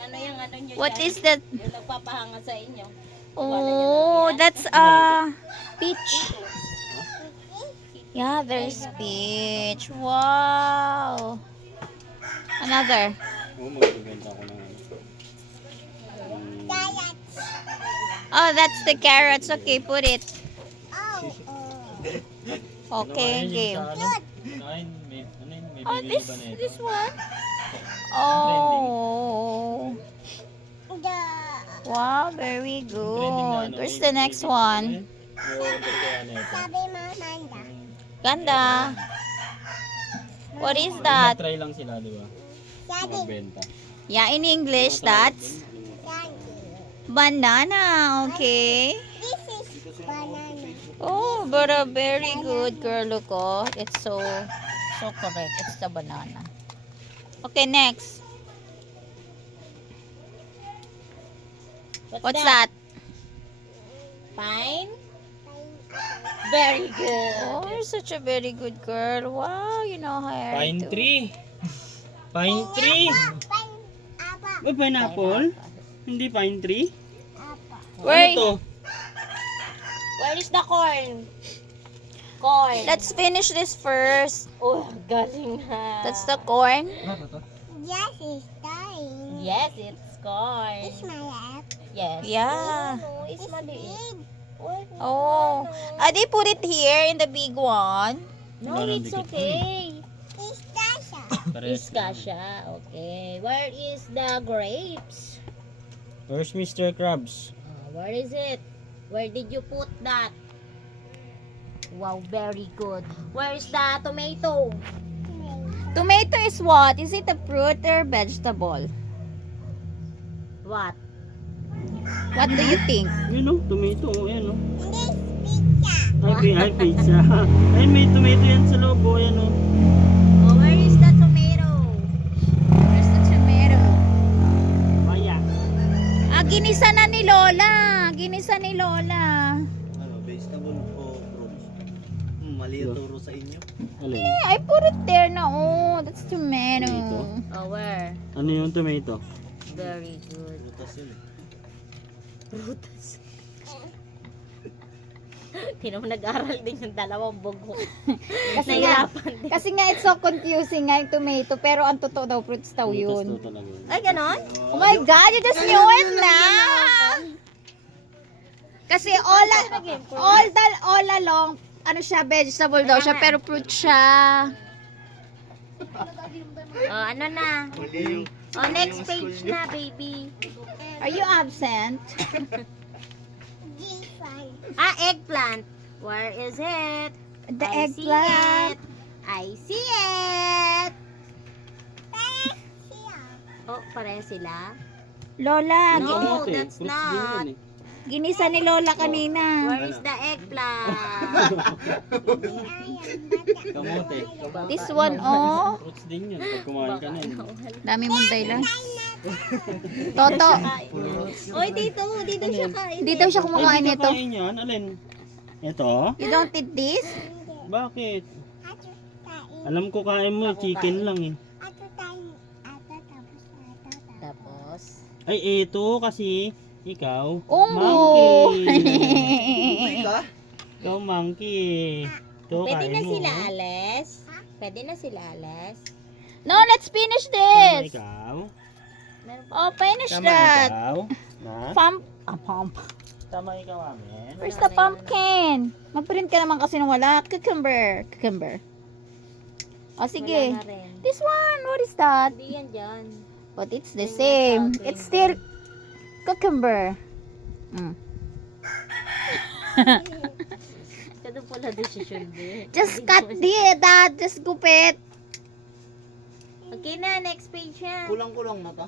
Ano yung ano nyo What dyan? is that? Yung nagpapahanga sa inyo. Oh, that's peach. Yeah, there's peach. Wow. Another. Oo, magbibenta ko ng ano. Oh, that's the carrots. Okay, put it. Okay, game. May Oh, bibili this ba na ito? this one. Oh. Wow, very good. Where's the next one? I-order kaya na ito. Ganda. What is that? Try lang sila, di ba? Magbenta. Yeah, in English, that's banana. Okay. Oh, but a very good girl. Look, oh, it's so correct. It's the banana. Okay, next. What's that? Pine? Very good. Oh, you're such a very good girl. Wow, you know how Pine to. tree. Pine tree. Ba, pineapple? Hindi pine tree? Wait. Ano to? Where is the corn? Corn. Let's finish this first. Oh, galing na. That's the corn. Yes, it's dying. Yes, it's corn. It's my lap. Yes. Yeah. Oh, no, it's maliit. What? Oh, they put it here in the big one. No, Parang it's dikit. okay. It's Dasha. It's kasha. Okay. Where is the grapes? Where's Mr. Krabs? Where is it? Where did you put that? Wow, very good. Where is the tomato? Tomato is what? Is it a fruit or vegetable? What? What do you think? Yun o, tomato. Ayan o. This pizza. Ay, pizza. Ayun, may tomato yan sa loob o. Ayan o. Oh, where is the tomato? Where's the tomato? Maya. Ginisa na ni Lola. Ginisa ni Lola. Ano, vegetable o fruits? Mali yung turo sa inyo. Alin? I put it there na. Oh, that's tomato. Tomato? Oh, where? Ano yung tomato? Very good. Butas yun. Prutas. Tinan mo, nag-aral din yung dalawang bugo. Kasi nga, Nahirapan din. kasi nga it's so confusing nga yung tomato. Pero ang totoo daw, fruits daw Butas yun. to talaga. Ay, ganon? Oh my God, you just knew it na! Kasi all along, ano siya, vegetable daw siya, pero fruit siya. Oh, ano na? Mali yung Oh, next page na, baby. Are you absent? This one. Ah, eggplant. Where is it? The I see eggplant. it. I see it. Oh, pareho sila? Lola, No, Kamote. that's Fruits din not. yun eh. ginisa ni Lola kanina. Where is the eggplant? Kamote. This one, oh. Fruits din yun. Pag kumain ka na yun. Dami mong dahilan. Toto, Oy, dito siya kain. hindi daw siya kumakain Ay, di nito. ka kain yan. Alin? Ito? You don't eat this? Bakit? Ato tayo. Alam ko kain mo, chicken lang eh. Ato tayo. Ato tapos ato tapos. Tapos, Ay, ito kasi ikaw, Umbo! monkey. Ikaw, monkey. Ito, pwede kain na mo. sila, Ales? Pwede na sila, Ales? No, let's finish Tama this. ikaw. Meron pa. Oh, finish Tama that. ikaw. Na? Pump. Tama ikaw, amen. Where's the pumpkin? Mag-print ka naman kasi nung wala. Cucumber. Oh, sige. Wala na rin. This one, what is that? Hindi yan dyan. But it's the Tingnan same. sa akin. It's still cucumber. Mm. Kado pala decision din. Just cut that. Just gupit. Okay na, next page yan. Kulang-kulang na to.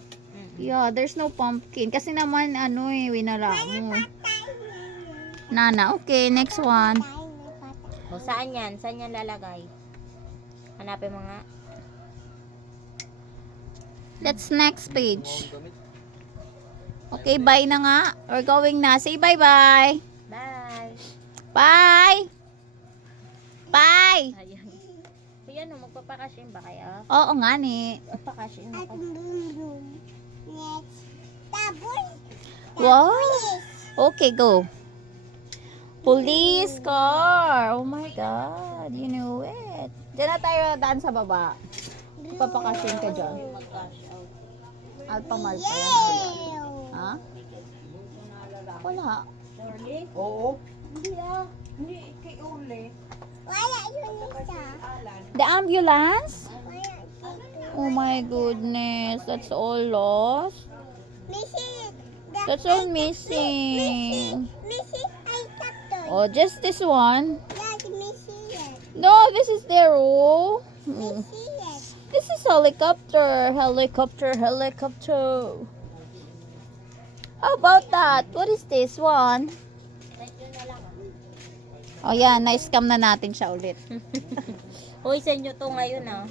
Yeah, there's no pumpkin. Kasi naman, winala mo. Nana, okay, next one. O, saan yan? Saan yan lalagay? Hanapin mo nga. That's next page. Okay, bye na nga. We're going na. Say bye-bye. Bye. Bye! Bye! Ayan. Ayan o, magpapakasyon ba kayo? Oo nga ni. Magpapakasyon At ako. boom boom. Next. Tapos. Wow. Tapos. Okay, go. Police car. Oh my God. You knew it. Diyan na tayo daan sa baba. Papakasin ka dyan. Alphamart pa yan. Yay! Ha? Wala. Oo. Wala yun isa. The ambulance? Wala dito. Oh my goodness. That's all lost. Missy. That's all missing. Missy, I tapped Oh, just this one. Yes, Missy, yes. No, this is their oh. Missy, yes. This is helicopter. Helicopter. How about that? What is this one? Oh, yeah. Na-scam na natin siya ulit. Hoy, sa inyo to ngayon ah.